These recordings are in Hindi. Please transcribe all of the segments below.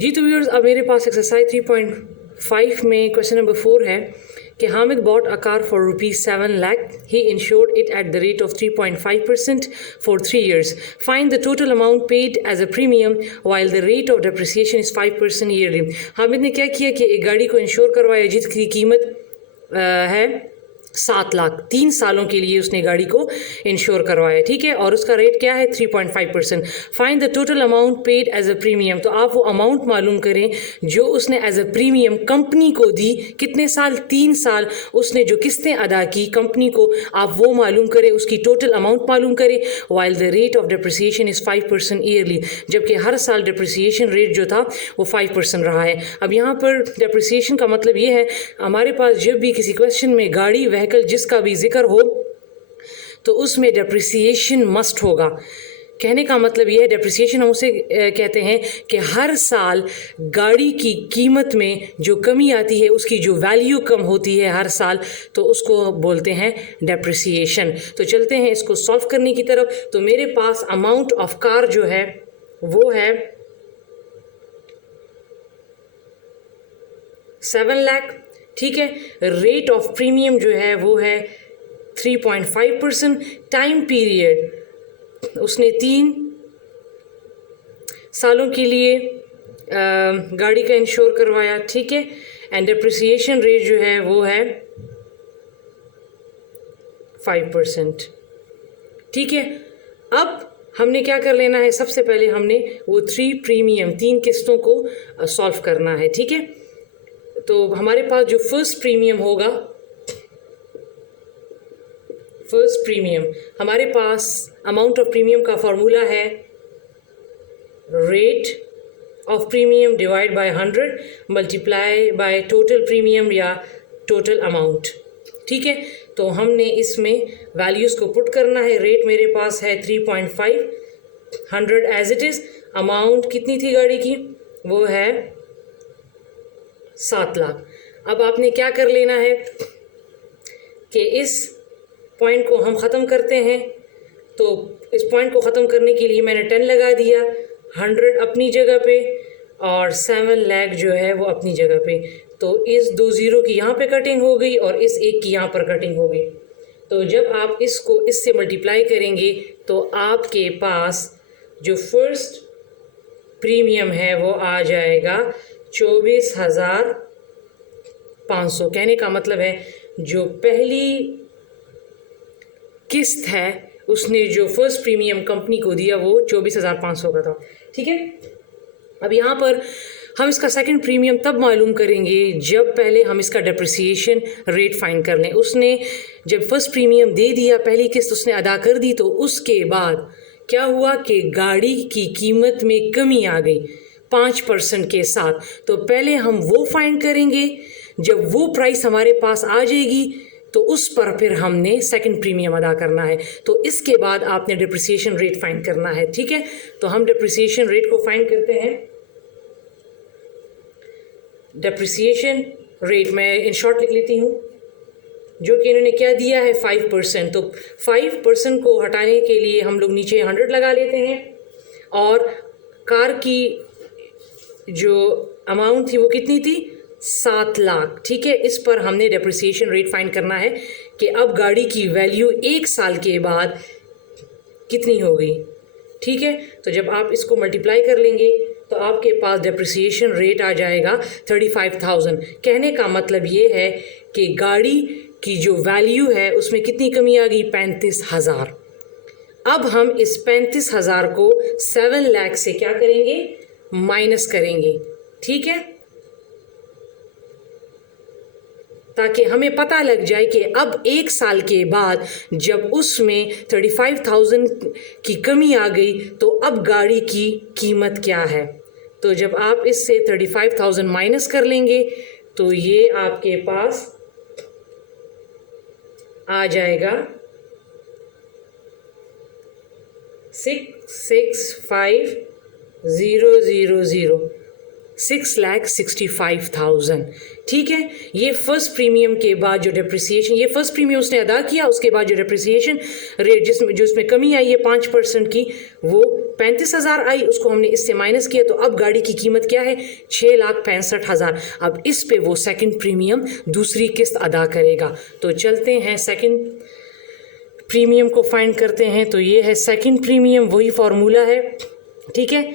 जी तो व्यूअर्स, अब मेरे पास एक्सरसाइज 3.5 में क्वेश्चन नंबर 4 है कि Hamid bought a car for ₹7 lakh. He insured it at the rate of 3.5% for 3 years. Find the total amount paid as a premium while the rate of depreciation is 5% yearly. Hamid ने क्या किया कि एक गाड़ी को इंश्योर करवाया जिसकी कीमत है 7 लाख. 3 सालों के लिए उसने गाड़ी को इंश्योर करवाया, ठीक है, और उसका रेट क्या है 3.5%. Find the total amount paid as a premium. तो आप वो अमाउंट मालूम करें जो उसने एज अ प्रीमियम कंपनी को दी. कितने साल? 3 साल उसने जो किस्तें अदा की कंपनी को, आप वो मालूम करें, उसकी टोटल अमाउंट मालूम करें. While the rate of depreciation is 5% yearly, जबकि हर साल डिप्रिसिएशन रेट जो था वो 5% रहा है. अब यहाँ पर डिप्रिसिएशन का मतलब ये है, हमारे पास जब भी किसी क्वेश्चन में गाड़ी व्हीकल जिसका भी जिक्र हो तो उसमें डेप्रिसिएशन मस्ट होगा. कहने का मतलब ये है, डेप्रिसिएशन हम उसे कहते हैं कि हर साल गाड़ी की कीमत में जो कमी आती है, उसकी जो वैल्यू कम होती है हर साल, तो उसको बोलते हैं डेप्रिसिएशन. तो चलते हैं इसको सॉल्व करने की तरफ. तो मेरे पास अमाउंट ऑफ कार जो है वो है 7 लाख, ठीक है. रेट ऑफ प्रीमियम जो है वो है 3.5%. टाइम पीरियड उसने 3 सालों के लिए गाड़ी का इंश्योर करवाया, ठीक है. एंड डिप्रिसिएशन रेट जो है वो है 5%, ठीक है. अब हमने क्या कर लेना है, सबसे पहले हमने वो 3 किस्तों को सॉल्व करना है, ठीक है. तो हमारे पास जो फर्स्ट प्रीमियम हमारे पास अमाउंट ऑफ प्रीमियम का फॉर्मूला है rate of premium divide by 100 multiply by total premium या टोटल अमाउंट, ठीक है. तो हमने इसमें वैल्यूज़ को पुट करना है. रेट मेरे पास है 3.5, 100 एज इट इज़. अमाउंट कितनी थी गाड़ी की, वो है 7 लाख. अब आपने क्या कर लेना है कि इस पॉइंट को हम ख़त्म करते हैं. तो इस पॉइंट को ख़त्म करने के लिए मैंने 10 लगा दिया, 100 अपनी जगह पे और 7 लाख जो है वो अपनी जगह पे. तो इस 2 ज़ीरो की यहाँ पे कटिंग हो गई और इस 1 की यहाँ पर कटिंग हो गई. तो जब आप इसको इससे मल्टीप्लाई करेंगे तो आपके पास जो फर्स्ट प्रीमियम है वो आ जाएगा 24,500. कहने का मतलब है जो पहली किस्त है उसने जो फर्स्ट प्रीमियम कंपनी को दिया वो 24,500 का था, ठीक है. अब यहाँ पर हम इसका सेकंड प्रीमियम तब मालूम करेंगे जब पहले हम इसका डेप्रिसिएशन रेट फाइंड कर लें. उसने जब फर्स्ट प्रीमियम दे दिया, पहली किस्त उसने अदा कर दी, तो उसके बाद क्या हुआ कि गाड़ी की कीमत में कमी आ गई 5% के साथ. तो पहले हम वो फाइंड करेंगे, जब वो प्राइस हमारे पास आ जाएगी तो उस पर फिर हमने सेकंड प्रीमियम अदा करना है. तो इसके बाद आपने डिप्रिसिएशन रेट फाइंड करना है, ठीक है. तो हम डिप्रिसिएशन रेट को फाइंड करते हैं. डिप्रिसिएशन रेट मैं इन शॉर्ट लिख लेती हूँ, जो कि इन्होंने क्या दिया है 5%. तो 5% को हटाने के लिए हम लोग नीचे 100 लगा लेते हैं और कार की जो अमाउंट थी वो कितनी थी 7 लाख, ठीक है. इस पर हमने डेप्रिसिएशन रेट फाइंड करना है कि अब गाड़ी की वैल्यू 1 साल के बाद कितनी हो गई, ठीक है. तो जब आप इसको मल्टीप्लाई कर लेंगे तो आपके पास डेप्रिसिएशन रेट आ जाएगा 35,000. कहने का मतलब ये है कि गाड़ी की जो वैल्यू है उसमें कितनी कमी आ गई 35,000. अब हम इस 35,000 को 7 लाख से क्या करेंगे, माइनस करेंगे, ठीक है, ताकि हमें पता लग जाए कि अब 1 साल के बाद जब उसमें 35,000 की कमी आ गई तो अब गाड़ी की कीमत क्या है. तो जब आप इससे 35,000 माइनस कर लेंगे तो ये आपके पास आ जाएगा 665,000. 6,65,000। ठीक है, ये फर्स्ट प्रीमियम के बाद जो डेप्रिसिएशन, ये फर्स्ट प्रीमियम उसने अदा किया, उसके बाद जो डेप्रिसिएशन रेट जो उसमें कमी आई है 5% की, वो 35,000 आई, उसको हमने इससे माइनस किया, तो अब गाड़ी की कीमत क्या है? 6,65,000। अब इस पे वो सेकंड प्रीमियम दूसरी किस्त अदा करेगा। तो चलते हैं सेकंड प्रीमियम को फाइंड करते हैं। तो ये है सेकंड प्रीमियम, वही फार्मूला है। ठीक है,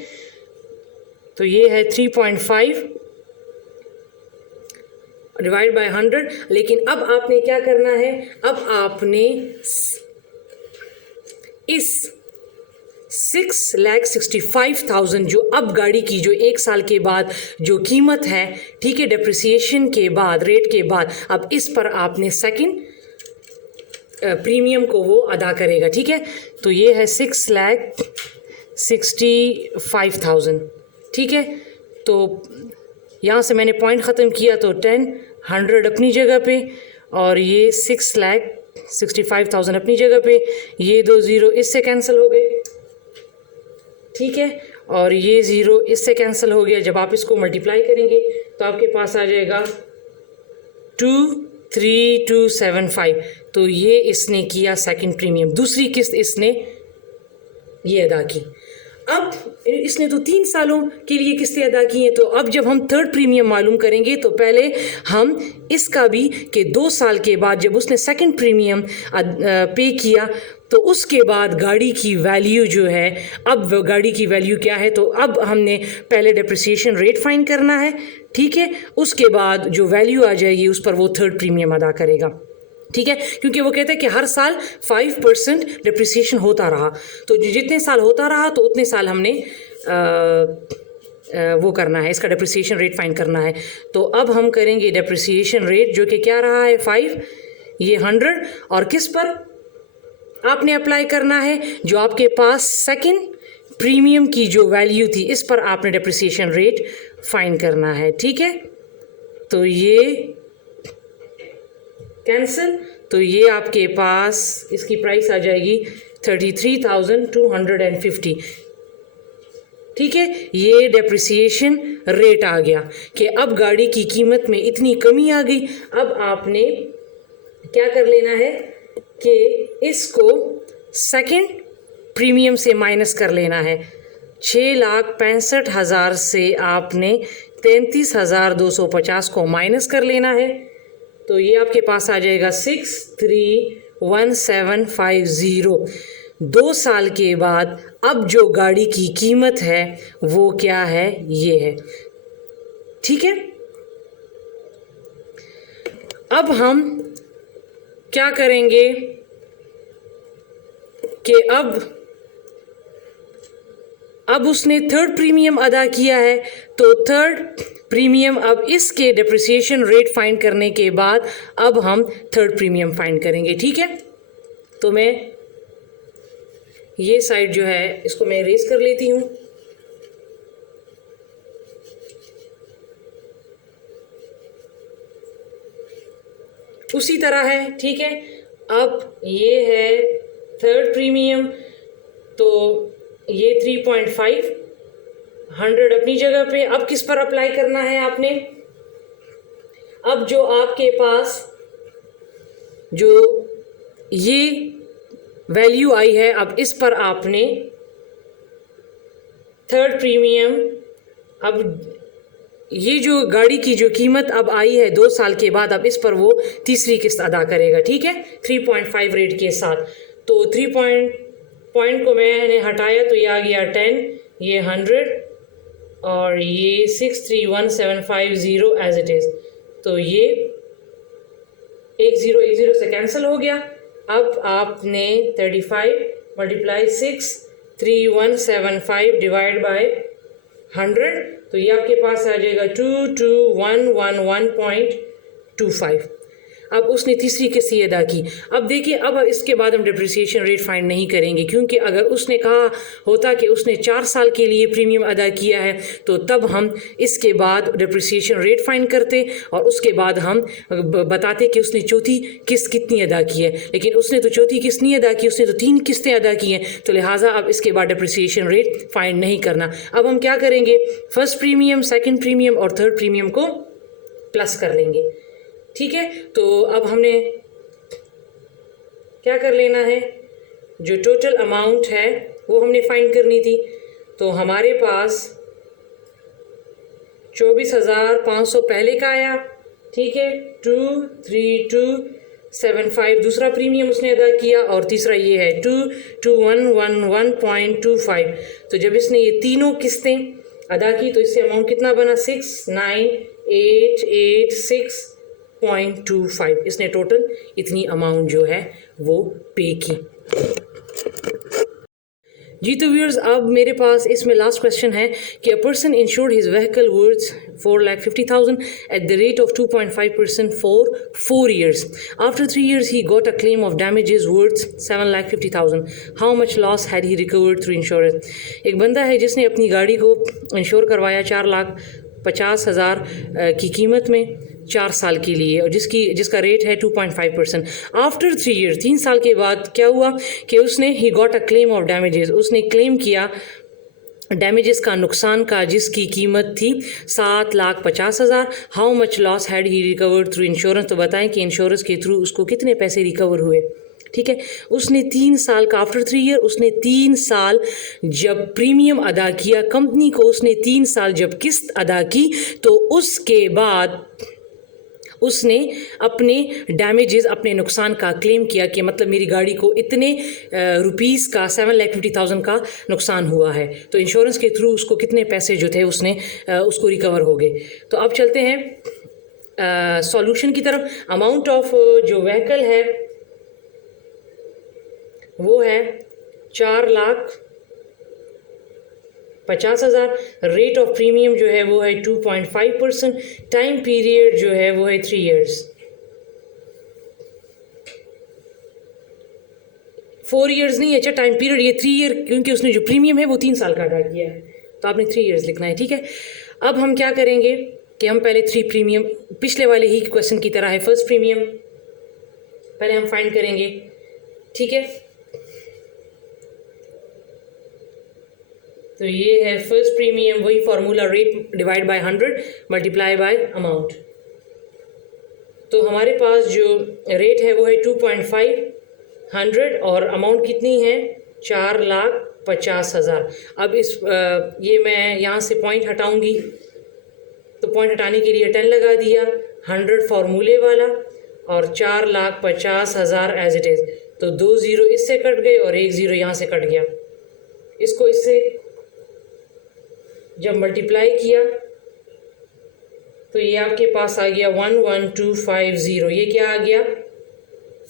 तो ये है 3.5 डिवाइड बाय 100। लेकिन अब आपने क्या करना है? अब आपने इस 6,65,000 जो अब गाड़ी की जो एक साल के बाद जो कीमत है, ठीक है, डेप्रिसिएशन के बाद, रेट के बाद, अब इस पर आपने सेकंड प्रीमियम को वो अदा करेगा। ठीक है, तो ये है 6,65,000। ठीक है, तो यहाँ से मैंने पॉइंट ख़त्म किया, तो 10, 100 अपनी जगह पे, और ये 6,65,000 अपनी जगह पे। ये 2 ज़ीरो इससे कैंसिल हो गए। ठीक है, और ये ज़ीरो इससे कैंसिल हो गया। जब आप इसको मल्टीप्लाई करेंगे तो आपके पास आ जाएगा 23275। तो ये इसने किया सेकंड प्रीमियम, दूसरी किस्त इसने ये अदा की। अब इसने तो 3 सालों के लिए किस्तें अदा की हैं, तो अब जब हम थर्ड प्रीमियम मालूम करेंगे तो पहले हम इसका भी कि 2 साल के बाद जब उसने सेकंड प्रीमियम पे किया, तो उसके बाद गाड़ी की वैल्यू जो है, अब गाड़ी की वैल्यू क्या है? तो अब हमने पहले डेप्रिसिएशन रेट फाइंड करना है। ठीक है, उसके बाद जो वैल्यू आ जाएगी उस पर वो थर्ड प्रीमियम अदा करेगा। ठीक है, क्योंकि वो कहते हैं कि हर साल 5% डेप्रिसिएशन होता रहा, तो जितने साल होता रहा तो उतने साल हमने वो करना है, इसका डेप्रिसिएशन रेट फाइंड करना है। तो अब हम करेंगे डेप्रिसिएशन रेट, जो कि क्या रहा है 5, ये 100, और किस पर आपने अप्लाई करना है? जो आपके पास सेकंड प्रीमियम की जो वैल्यू थी, इस पर आपने डेप्रिसिएशन रेट फाइंड करना है। ठीक है, तो ये कैंसिल, तो ये आपके पास इसकी प्राइस आ जाएगी 33,250। ठीक है, ये डेप्रिसिएशन रेट आ गया कि अब गाड़ी की कीमत में इतनी कमी आ गई। अब आपने क्या कर लेना है कि इसको सेकंड प्रीमियम से माइनस कर लेना है। 6,65,000 से आपने 33,250 को माइनस कर लेना है, तो ये आपके पास आ जाएगा 6,31750। 2 साल के बाद अब जो गाड़ी की कीमत है वो क्या है? ये है। ठीक है, अब हम क्या करेंगे कि अब उसने थर्ड प्रीमियम अदा किया है, तो थर्ड प्रीमियम, अब इसके डेप्रिसिएशन रेट फाइंड करने के बाद अब हम थर्ड प्रीमियम फाइंड करेंगे। ठीक है, तो मैं ये साइड जो है इसको मैं इरेज कर लेती हूँ। उसी तरह है। ठीक है, अब ये है थर्ड प्रीमियम, तो ये 3.5, 100 अपनी जगह पे। अब किस पर अप्लाई करना है आपने? अब जो आपके पास जो ये वैल्यू आई है, अब इस पर आपने थर्ड प्रीमियम, अब ये जो गाड़ी की जो कीमत अब आई है 2 साल के बाद, अब इस पर वो तीसरी किस्त अदा करेगा। ठीक है, 3.5 रेट के साथ। तो 3 पॉइंट को मैंने हटाया तो ये आ गया 10, ये 100, और ये 631,750 एज इट इज़। तो ये 1 0 से कैंसिल हो गया। अब आपने 35 मल्टीप्लाई 63175 डिवाइड बाय 100, तो ये आपके पास आ जाएगा 22,111.25। अब उसने तीसरी किस्त ही अदा की। अब देखिए, अब इसके बाद हम डिप्रिसिएशन रेट फाइंड नहीं करेंगे, क्योंकि अगर उसने कहा होता कि उसने 4 साल के लिए प्रीमियम अदा किया है तो तब हम इसके बाद डिप्रिसिएशन रेट फाइंड करते और उसके बाद हम बताते कि उसने चौथी किस्त कितनी अदा की है। लेकिन उसने तो चौथी किस्त नहीं अदा की, उसने तो 3 किस्तें अदा की हैं, तो लिहाजा अब इसके बाद डिप्रिसिएशन रेट फाइंड नहीं करना। अब हम क्या करेंगे, फर्स्ट प्रीमियम, सेकंड प्रीमियम और थर्ड प्रीमियम को प्लस कर लेंगे। ठीक है, तो अब हमने क्या कर लेना है, जो टोटल अमाउंट है वो हमने फाइंड करनी थी। तो हमारे पास 24,500 पहले का आया, ठीक है, 23275 दूसरा प्रीमियम उसने अदा किया, और तीसरा ये है 2211.25। तो जब इसने ये तीनों किस्तें अदा की तो इससे अमाउंट कितना बना, 69,886.25। इसने टोटल इतनी अमाउंट जो है वो पे की। जी तो व्यूअर्स, अब मेरे पास इसमें लास्ट क्वेश्चन है कि a person insured his vehicle worth 4,50,000 eight the rate of 2.5% for 4 years. After 3 years he got a claim of damages worth 7,50,000. How much loss had he recovered through insurance? एक बंदा है जिसने अपनी गाड़ी को इंश्योर करवाया 4,50,000 की कीमत में 4 साल के लिए, और जिसका रेट है 2.5%। आफ्टर 3 years 3 साल के बाद क्या हुआ कि उसने he got a claim of damages, उसने क्लेम किया डैमेजेस का, नुकसान का, जिसकी कीमत थी 7,50,000। How much loss had he recovered through insurance? तो बताएं कि इंश्योरेंस के थ्रू उसको कितने पैसे रिकवर हुए। ठीक है, उसने 3 साल का, आफ्टर 3 year उसने 3 साल जब प्रीमियम अदा किया कंपनी को, उसने 3 साल जब किस्त अदा की तो उसके बाद उसने अपने डैमेजेस, अपने नुकसान का क्लेम किया कि मतलब मेरी गाड़ी को इतने रुपीस का 7,50,000 का नुकसान हुआ है। तो इंश्योरेंस के थ्रू उसको कितने पैसे जो थे उसने उसको रिकवर हो गए। तो अब चलते हैं सॉल्यूशन की तरफ। अमाउंट ऑफ जो व्हीकल है वो है 4,50,000। रेट ऑफ प्रीमियम जो है वो है 2.5%। टाइम पीरियड जो है वो है 3 years। 4 years नहीं, अच्छा टाइम पीरियड ये 3 year, क्योंकि उसने जो प्रीमियम है वो 3 साल का अदा किया है, तो आपने 3 years लिखना है। ठीक है, अब हम क्या करेंगे कि हम पहले 3 प्रीमियम, पिछले वाले ही क्वेश्चन की तरह है, फर्स्ट प्रीमियम पहले हम फाइंड करेंगे। ठीक है, तो ये है फर्स्ट प्रीमियम, वही formula, rate divide by 100 multiply by amount. तो हमारे पास जो रेट है वो है 2.500 और अमाउंट कितनी है 4,50,000। अब इस ये मैं यहाँ से पॉइंट हटाऊंगी, तो पॉइंट हटाने के लिए 10 लगा दिया, 100 फार्मूले वाला और 4,50,000 एज इट इज़। तो 2 0 इससे कट गए और 1 0 यहाँ से कट गया। इसको इससे जब मल्टीप्लाई किया तो ये आपके पास आ गया 11,250। ये क्या आ गया,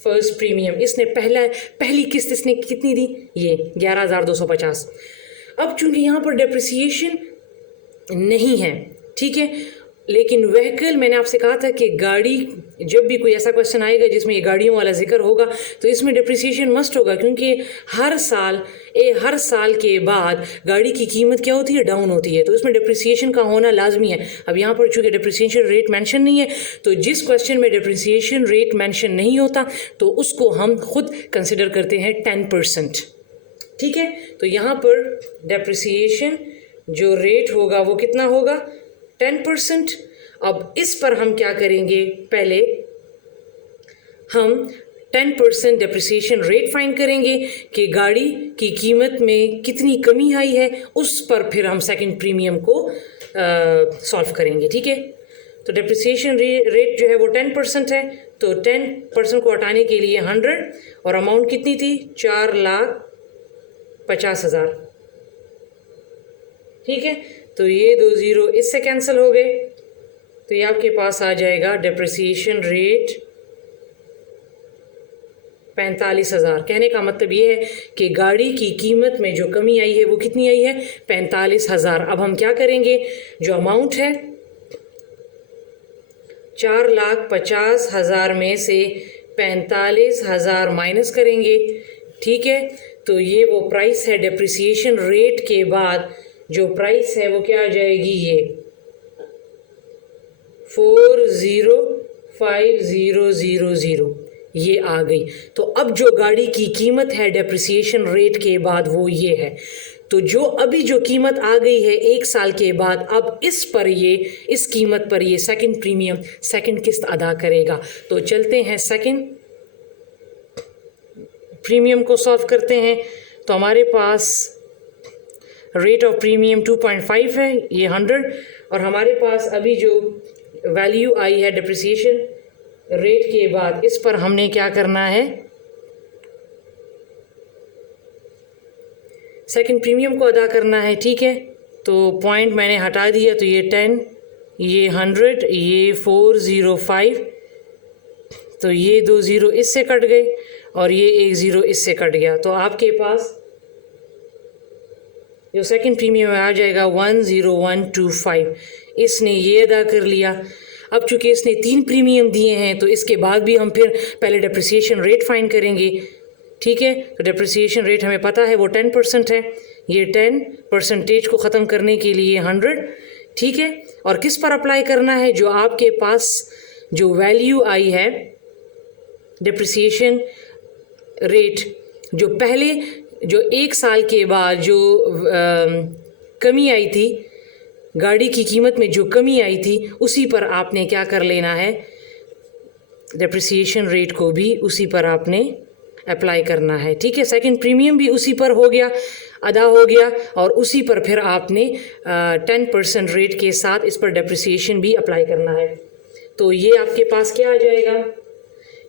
फर्स्ट प्रीमियम। इसने पहली किस्त इसने कितनी दी, ये 11,250। अब चूंकि यहाँ पर डेप्रिसिएशन नहीं है, ठीक है, लेकिन व्हीकल, मैंने आपसे कहा था कि गाड़ी, जब भी कोई ऐसा क्वेश्चन आएगा जिसमें ये गाड़ियों वाला जिक्र होगा तो इसमें डेप्रिसिएशन मस्ट होगा, क्योंकि हर साल के बाद गाड़ी की कीमत क्या होती है, डाउन होती है, तो इसमें डेप्रिसिएशन का होना लाजमी है। अब यहाँ पर चूँकि डेप्रिसिएशन रेट मेंशन नहीं है, तो जिस क्वेश्चन में डेप्रिसिएशन रेट मेंशन नहीं होता तो उसको हम खुद कंसिडर करते हैं 10%। ठीक है, तो यहाँ पर डेप्रिसिएशन जो रेट होगा वो कितना होगा, 10%। अब इस पर हम क्या करेंगे, पहले हम 10% डेप्रिसिएशन रेट फाइंड करेंगे कि गाड़ी की कीमत में कितनी कमी आई है, उस पर फिर हम सेकंड प्रीमियम को सॉल्व करेंगे। ठीक है, तो डेप्रिसिएशन रेट जो है वो 10% है, तो 10% को हटाने के लिए 100 और अमाउंट कितनी थी 4,50,000। ठीक है, तो ये 2 0 इससे कैंसिल हो गए, तो ये आपके पास आ जाएगा डेप्रिसिएशन रेट 45,000। कहने का मतलब ये है कि गाड़ी की कीमत में जो कमी आई है वो कितनी आई है, 45,000। अब हम क्या करेंगे, जो अमाउंट है 4,50,000 में से 45,000 माइनस करेंगे, ठीक है। तो ये वो प्राइस है डेप्रिसिएशन रेट के बाद, जो प्राइस है वो क्या आ जाएगी, ये 405000 ये आ गई। तो अब जो गाड़ी की कीमत है डेप्रिसिएशन रेट के बाद वो ये है। तो जो अभी जो कीमत आ गई है 1 साल के बाद, अब इस कीमत पर ये सेकंड प्रीमियम, सेकंड किस्त अदा करेगा। तो चलते हैं सेकंड प्रीमियम को सॉल्व करते हैं। तो हमारे पास रेट ऑफ प्रीमियम 2.5 है, ये 100, और हमारे पास अभी जो वैल्यू आई है डिप्रिसिएशन रेट के बाद, इस पर हमने क्या करना है, सेकंड प्रीमियम को अदा करना है, ठीक है। तो पॉइंट मैंने हटा दिया, तो ये 10, ये 100, ये 405, तो ये 2 ज़ीरो इससे कट गए और ये 1 ज़ीरो इससे कट गया। तो आपके पास जो सेकंड प्रीमियम आ जाएगा 10125। इसने ये अदा कर लिया। अब चूँकि इसने 3 प्रीमियम दिए हैं, तो इसके बाद भी हम फिर पहले डेप्रिसिएशन रेट फाइंड करेंगे, ठीक है। तो डेप्रिसिएशन रेट हमें पता है वो 10% है। ये 10% को ख़त्म करने के लिए 100, ठीक है। और किस पर अप्लाई करना है, जो आपके पास जो वैल्यू आई है डेप्रिसिएशन रेट, जो पहले जो 1 साल के बाद जो कमी आई थी, गाड़ी की कीमत में जो कमी आई थी, उसी पर आपने क्या कर लेना है, डेप्रिसिएशन रेट को भी उसी पर आपने अप्लाई करना है, ठीक है। सेकंड प्रीमियम भी उसी पर हो गया, अदा हो गया, और उसी पर फिर आपने 10% रेट के साथ इस पर डेप्रिसिएशन भी अप्लाई करना है। तो ये आपके पास क्या आ जाएगा,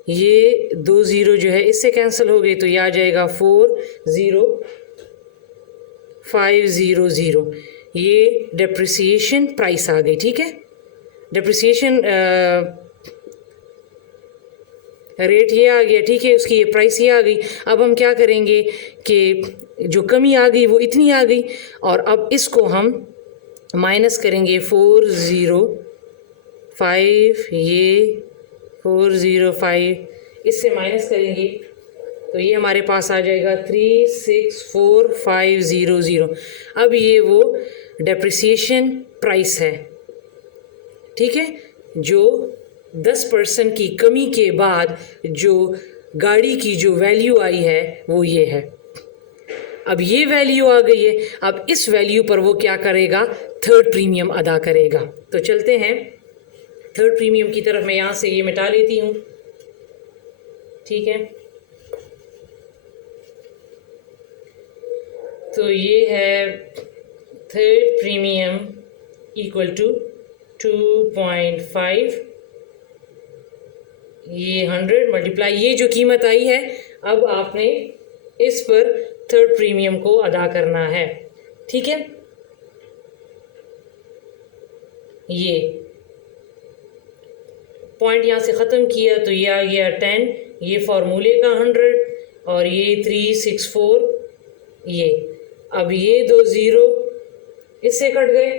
ये 2 ज़ीरो जो है इससे कैंसिल हो गए, तो ये आ जाएगा 40500। ये डेप्रिसिएशन प्राइस आ गई, ठीक है। डेप्रिसिएशन रेट ये आ गया, ठीक है, उसकी ये प्राइस ये आ गई। अब हम क्या करेंगे कि जो कमी आ गई वो इतनी आ गई, और अब इसको हम माइनस करेंगे 405, ये 405 इससे माइनस करेंगे, तो ये हमारे पास आ जाएगा 364500। अब ये वो डेप्रिसिएशन प्राइस है, ठीक है, जो 10% की कमी के बाद जो गाड़ी की जो वैल्यू आई है वो ये है। अब ये वैल्यू आ गई है, अब इस वैल्यू पर वो क्या करेगा, थर्ड प्रीमियम अदा करेगा। तो चलते हैं थर्ड प्रीमियम की तरफ। मैं यहाँ से ये मिटा लेती हूँ, ठीक है। तो ये है थर्ड प्रीमियम इक्वल टू 2.5, ये 100 मल्टीप्लाई ये जो कीमत आई है, अब आपने इस पर थर्ड प्रीमियम को अदा करना है, ठीक है। ये पॉइंट यहाँ से ख़त्म किया, तो ये आ गया 10, ये फार्मूले का 100, और ये 364, ये अब ये 2 ज़ीरो इससे कट गए,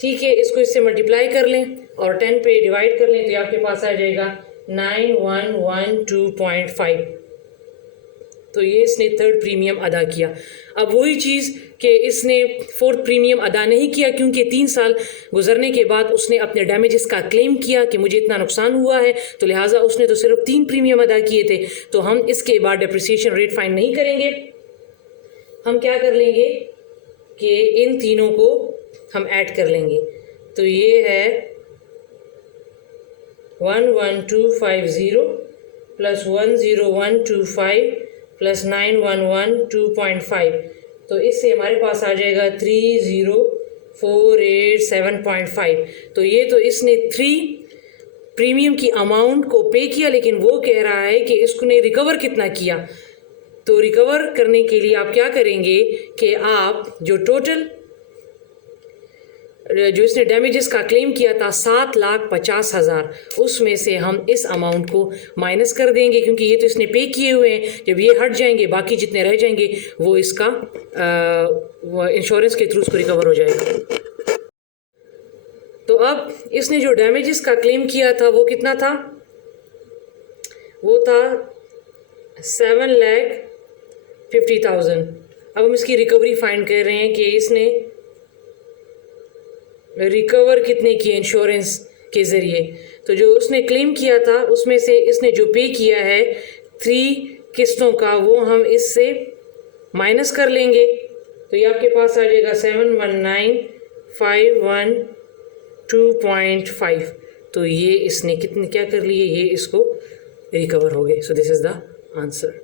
ठीक है। इसको इससे मल्टीप्लाई कर लें और 10 पे डिवाइड कर लें, तो आपके पास आ जाएगा 9112.5। तो ये इसने थर्ड प्रीमियम अदा किया। अब वही चीज़ कि इसने फोर्थ प्रीमियम अदा नहीं किया, क्योंकि 3 साल गुजरने के बाद उसने अपने डैमेजेस का क्लेम किया कि मुझे इतना नुकसान हुआ है, तो लिहाजा उसने तो सिर्फ 3 प्रीमियम अदा किए थे। तो हम इसके बाद डेप्रिसिएशन रेट फाइंड नहीं करेंगे, हम क्या कर लेंगे कि इन तीनों को हम ऐड कर लेंगे। तो ये है 11250 प्लस 10125 प्लस 9112.5, तो इससे हमारे पास आ जाएगा 30487.5। तो ये तो इसने 3 प्रीमियम की अमाउंट को पे किया, लेकिन वो कह रहा है कि इसने रिकवर कितना किया। तो रिकवर करने के लिए आप क्या करेंगे कि आप जो टोटल जो इसने डैमेजेस का क्लेम किया था 7,50,000, उसमें से हम इस अमाउंट को माइनस कर देंगे, क्योंकि ये तो इसने पे किए हुए हैं। जब ये हट जाएंगे, बाकी जितने रह जाएंगे वो इसका इंश्योरेंस के थ्रू उसको रिकवर हो जाएगा। तो अब इसने जो डैमेजेस का क्लेम किया था वो कितना था, वो था 7,50,000। अब हम इसकी रिकवरी फाइंड कर रहे हैं कि इसने रिकवर कितने की इंश्योरेंस के ज़रिए। तो जो उसने क्लेम किया था उसमें से इसने जो पे किया है 3 किस्तों का, वो हम इससे माइनस कर लेंगे। तो ये आपके पास आ जाएगा 719,512.5। तो ये इसने कितने क्या कर लिए, ये इसको रिकवर हो गए। So this is the answer.